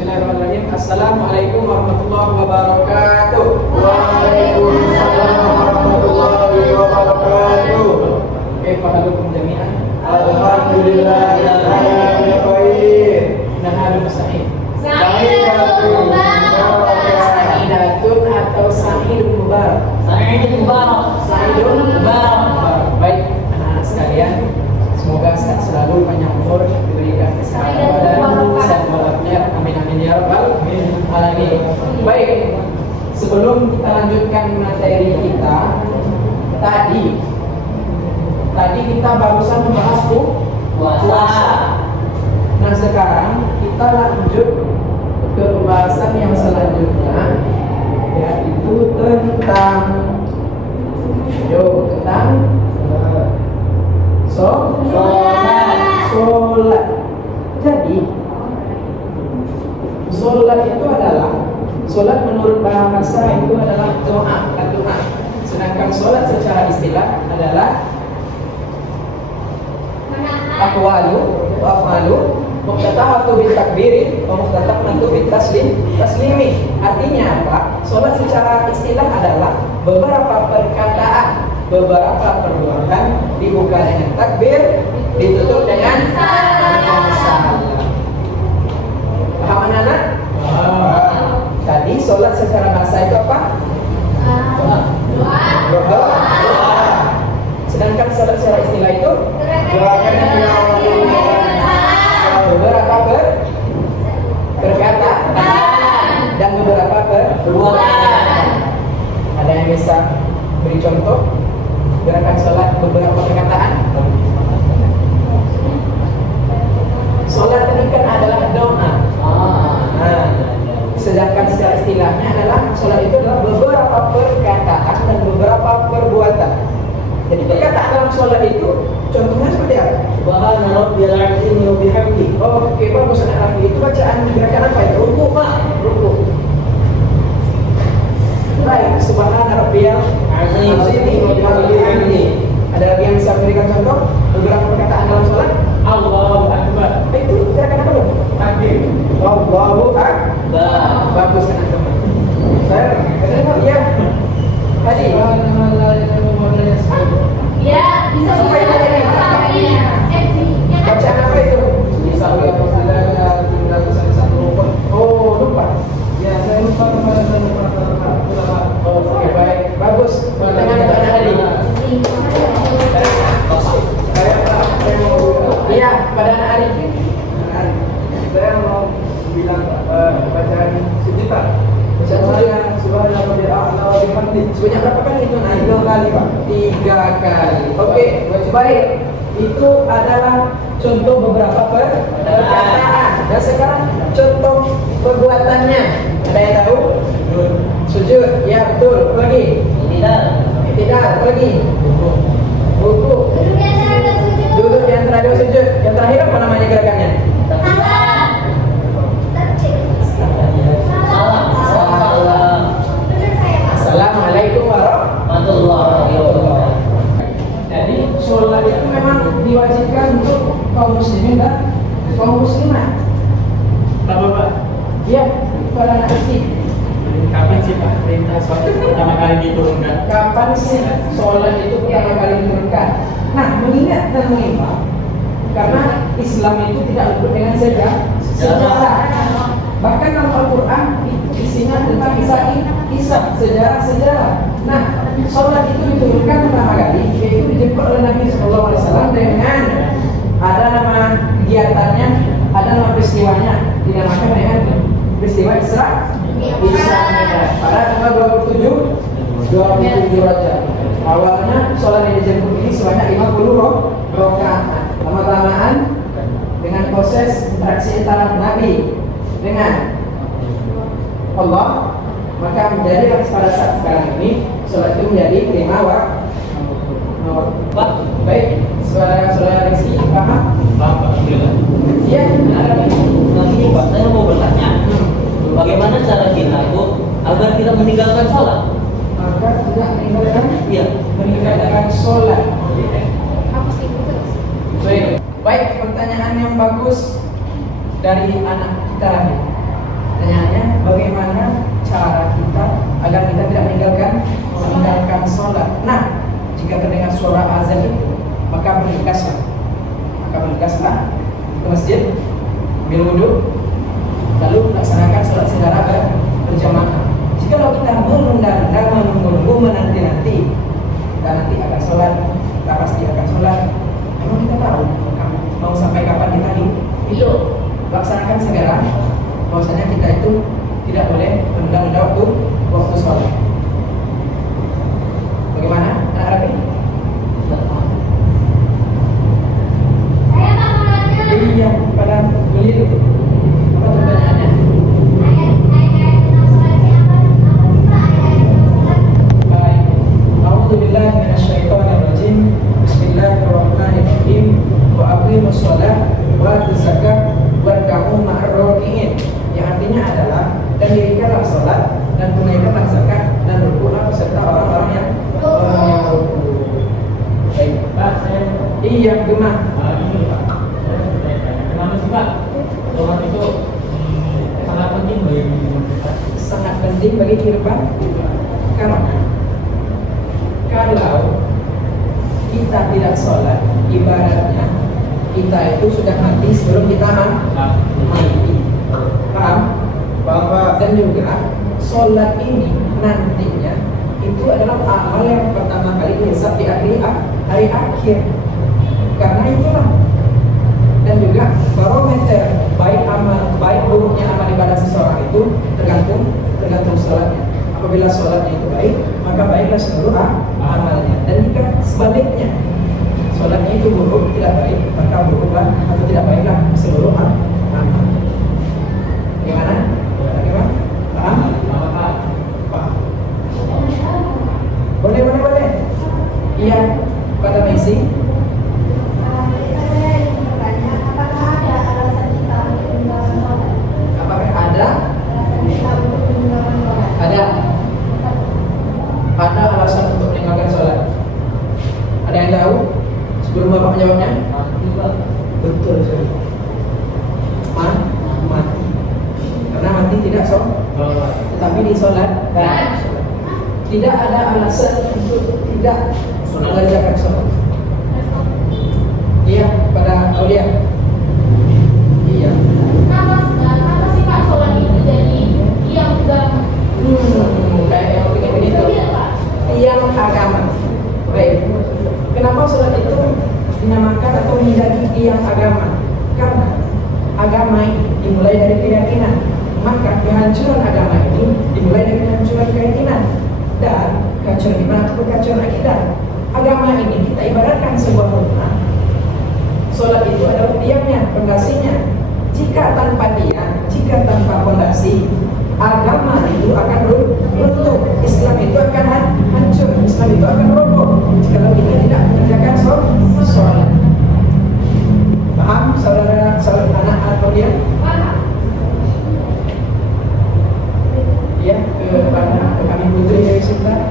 Bismillahirrahmanirrahim. Assalamualaikum warahmatullahi wabarakatuh. Waalaikumsalam warahmatullahi wabarakatuh. Kaifa halukum jami'an? Alhamdulillah ya khair. Nah, halum sa'id. Sa'idatun Sa'idatun atau sa'idun mubarak? Sa'idun mubarak. Sa'idun mubarak. Baik, anak-anak sekalian, semoga sehat selalu, panjang umur, diberikan kesehatan badan, sehat walafiat. Amin amin ya rabbal alamin. Baik, sebelum kita lanjutkan materi kita, tadi kita barusan membahas puasa. Nah, sekarang kita lanjut ke pembahasan yang selanjutnya, yaitu tentang sholat. Jadi sholat itu adalah, sholat menurut bahasa itu adalah doa. Sedangkan sholat secara istilah adalah aqwalu wa af'alu muqtata'atu bil takbiri wa muqtata'atu bil taslimi. Artinya apa? Sholat secara istilah adalah beberapa perkataan, beberapa perbuatan dibuka dengan takbir, ditutup dengan salam. Paham anak-anak? Tadi sholat secara bahasa itu apa? Doa. Sedangkan sholat secara istilah itu beberapa perkataan dan beberapa perbuatan. Ada yang bisa beri contoh gerakan sholat beberapa perkataan? Sholat ini kan adalah doa. Sedangkan secara istilahnya adalah sholat itu adalah beberapa perkataan dan beberapa perbuatan. Jadi perkataan dalam sholat itu contohnya seperti apa? Subhana rabbiyal azim wa bihamdi. Oke, bagus anak Rafi. Itu bacaan gerakan apa itu? Ruku, Pak. Ruku. Baik, subhana rabbiyal azim wa bihamdi. Ada lagi yang bisa memberikan contoh beberapa perkataan dalam sholat? Allahu akbar. Itu gerakan apa dong? Takbir. Allahu akbar. Bagus anak teman. Saya iya. Tadi Ya, bisa sampai tadi bacaan apa itu? Oh, lupa. Ya, saya lupa kepada Oke, baik. Bagus. Dengan bacaan tadi. Iya, pada anak Arif. saya mau bilang bacaan sejuta. Sebanyak berapa kali itu? Nah, 3 kali, Pak. 3 kali. Oke, baik. Itu adalah contoh beberapa perkataan. Dan sekarang contoh perbuatannya. Ada yang tahu? Sujud. Ya, betul. Apa lagi? Tidak. Apa lagi? Ruku. Duduk di antara dua sujud. Yang terakhir apa namanya gerakannya? Assalamualaikum warahmatullahi wabarakatuh. Jadi sholat itu memang diwajibkan untuk kaum muslimin dan kaum muslimat. Pak, Iya, pada anak istri. kapan sih Pak perintah sholat pertama kali diturunkan? Kapan sih sholat itu pertama kali diturunkan? Nah, mengingat dan mengimbau, karena Islam itu tidak luput dengan sejarah. Bahkan dalam Al-Quran isinya tentang kisah sejarah. Nah, sholat itu diturunkan pertama kali, yaitu dijemput oleh Nabi SAW dengan ada nama kegiatannya, ada nama peristiwanya, dinamakan dengan peristiwa Isra Mi'raj pada tanggal 27 Rajab. Awalnya sholat yang dijemput ini sebanyak 50 rakaat. Lama-lamaan dengan proses interaksi antara Nabi dengan Allah, maka menjadilah pada saat sekarang ini sholat itu menjadi 5 waktu. Baik, saudara Rizky, paham? Alhamdulillah. Iya, ada Nah ini Pak, saya mau bertanya, bagaimana cara kita tuh agar kita meninggalkan sholat? maka tidak meninggalkan sholat. Baik, pertanyaan yang bagus dari anak kita. pertanyaannya, bagaimana cara kita agar kita tidak meninggalkan sholat? Nah, jika terdengar suara azan itu, maka bergegaslah ke masjid, ambil wudhu, lalu laksanakan sholat secara berjamaah. Jikalau kita menunggu menanti-nanti, kita nanti akan sholat, kita pasti akan sholat. Memang kita tahu mau sampai kapan kita hidup. Laksanakan segera. Bahwasanya kita itu tidak boleh menunda waktu sholat. Bagaimana? Anak Rabi? Iya, pada beliau. Apa pertanyaannya? Baik. A'udzubillahi minasyaitonirrajim. Bismillahirrahmanirrahim. Wa aqimus shalah wa atuz zakah warka'u ma'ar raki'in. Yang artinya adalah dan dirikanlah salat dan tunaikanlah zakat dan rukuklah beserta orang-orang yang rukuk. Baik. Pak, saya Iya, gimana? ini Pak. Kenapa sih Pak? Sholat itu sangat penting bagi kita. Sangat penting bagi kehidupan. Karena kalau kita tidak sholat, ibaratnya kita itu sudah mati sebelum kita mati. Paham? Bapak. Dan juga sholat ini nantinya itu adalah amal yang pertama kali dihisab di hari akhir. Karena itulah, dan juga barometer baik buruknya amal ibadah seseorang itu tergantung sholatnya. Apabila sholatnya itu baik, maka baiklah seluruh amalnya. Dan jika sebaliknya sholatnya itu buruk, tidak baik, maka buruklah atau tidak baiklah seluruh amal. Gimana? Bagaimana? Paham? Paham. Boleh. Iya, pada Messi. Apakah ada? Ada alasan untuk meninggalkan sholat. Ada yang tahu? Sebelum Bapak menjawabnya? Betul sekali. Mati. Karena mati tidak sholat, tetapi di sholat dan tidak ada alasan untuk tidak mengerjakan sholat. Iya, pada Aulia. Iya. Kenapa sih Pak sholat itu jadi yang agama? Kayak yang begini itu. Yang agama. Baik. Kenapa sholat itu dinamakan atau menjadi tiang agama? Karena agama ini dimulai dari keyakinan. Maka kehancuran agama itu dimulai dari kehancuran keyakinan. Dan kehancuran iman atau kehancuran akidah. Agama ini kita ibaratkan sebuah rumah. Sholat itu adalah tiangnya, pondasinya. Jika tanpa tiang, jika tanpa pondasi, agama itu akan runtuh. Islam itu akan hancur. Islam itu akan roboh jika kita tidak mengerjakan sholat. Paham, saudara anak atau dia? Ya, kepada kami putri dari Sinta.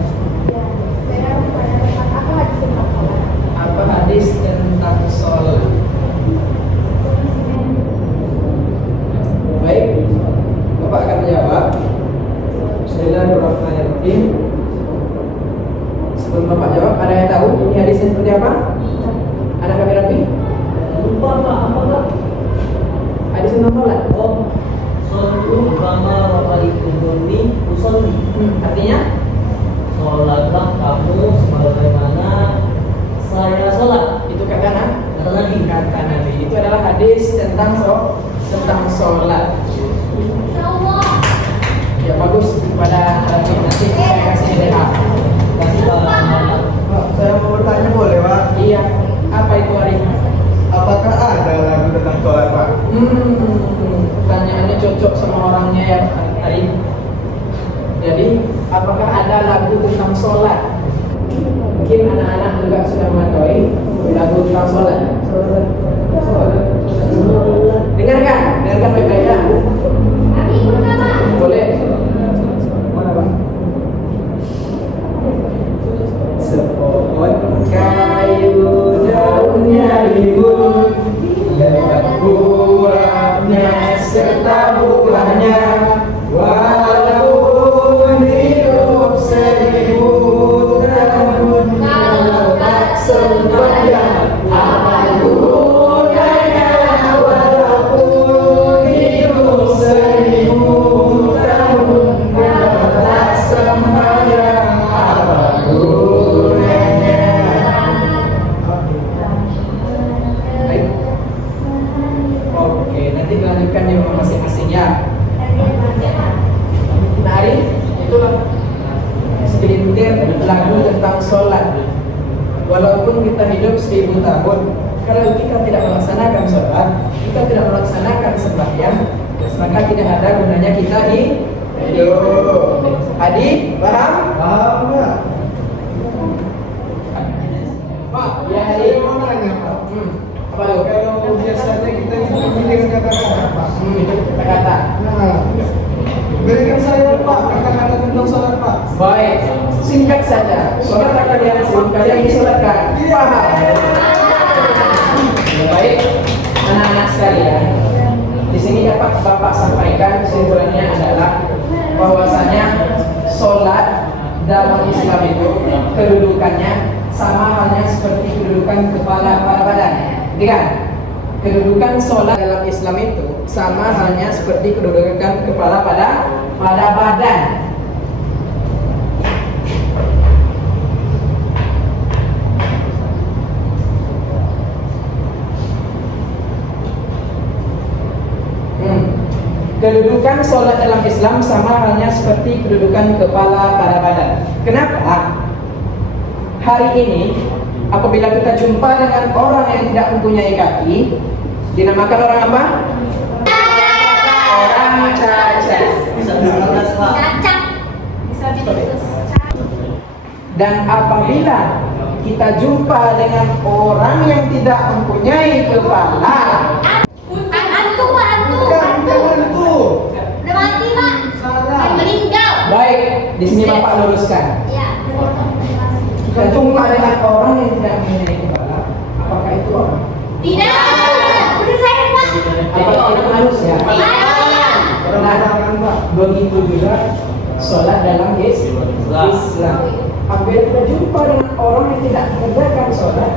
Apa hadis tentang sholat? Baik, Bapak akan menjawab. Bismillahirrahmanirrahim. Sebelum Bapak jawab, ada yang tahu ini hadisnya seperti apa? Ada kami rapi? Lupa Pak, apa Pak? Hadis tentang sholat. Sallu kama ra'aitumuni usolli. Artinya? Sholatlah kamu sebagaimana saya sholat. Itu kata Nabi. Kata Nabi. Itu adalah hadis tentang sholat. Ya bagus, pada nanti saya kasih DH. Kasih Pak. Pak, saya mau bertanya boleh Pak? Iya, apa itu hari? Apakah ada lagu tentang sholat Pak? Pertanyaannya cocok sama orangnya ya tadi. Jadi, apakah ada lagu tentang sholat? Mungkin anak-anak juga sudah mengetahui lagu tentang sholat. Dengarkan baik-baik ya. Boleh. Mana Pak? Sepotong kayu daunnya rimbun, lebat buahnya serta buahnya, sholat. Walaupun kita hidup 1000 tahun, kalau kita tidak melaksanakan sholat, kita tidak melaksanakan sembahyang, maka tidak ada gunanya kita hidup. Adik, paham? Paham nggak? Pak, ya adik. Mau nanya Pak. Apa tuh? Kalau biasanya kita itu dengan kata-kata Pak. Itu kata-kata. Nah, berikan saya Pak kata-kata tentang sholat Pak. Baik, singkat saja. Sholat akan yang sebelum kalian disolatkan. Paham? Baik, anak-anak sekalian. Di sini dapat Bapak sampaikan kesimpulannya adalah bahwasanya sholat dalam Islam itu kedudukannya sama halnya seperti kedudukan kepala pada badan. Kan? Kedudukan sholat dalam Islam itu sama halnya seperti kedudukan kepala pada badan. Kedudukan sholat dalam Islam sama halnya seperti kedudukan kepala pada badan. Kenapa? Hari ini apabila kita jumpa dengan orang yang tidak mempunyai kaki, dinamakan orang apa? Orang cacat. Bisa berulas Pak. Cacat. Bisa diurus. Dan apabila kita jumpa dengan orang yang tidak mempunyai kepala, Hantu Pak, hantu. Jangan tuh. Udah mati Pak. Salah. Meninggal. baik, di sini Bapak luruskan. Ya. Kita jumpa dengan orang yang tidak mempunyai kepala, apakah itu orang? Tidak. Udah saya Pak. Apakah itu manusia? Iya. Orang makan Pak. Begitu juga sholat dalam Islam. Apabila kita jumpa dengan orang yang tidak mengerjakan sholat,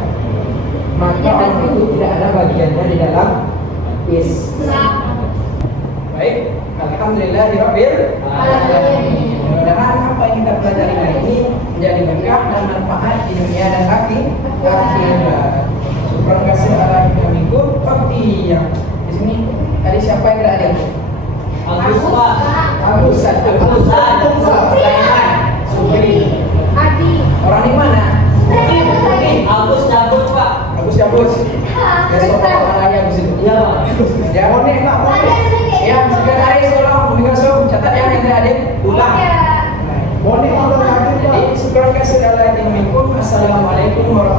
maka orang itu tidak ada bagiannya di dalam Islam. Baik, alhamdulillahirabbil alamin. Mudah-mudahan apa yang kita pelajari hari ini menjadi berkah dan manfaat di dunia dan akhirat. Syukur kasih ala kamikum. Tapi yang di sini tadi siapa yang tidak ada? Agus Pak. Agus Sulaiman Supri. Adi. Orang di mana? Agus cabut Pak. Agus cabut. Besok orang lagi Agus itu. Iya Pak. Ya monek Pak. Ya sekretaris tolong mengasum catat yang ada adik ulang. Monik Allah hadir Pak. Jadi syukur kasih ala kamikum. Assalamualaikum warahmatullahi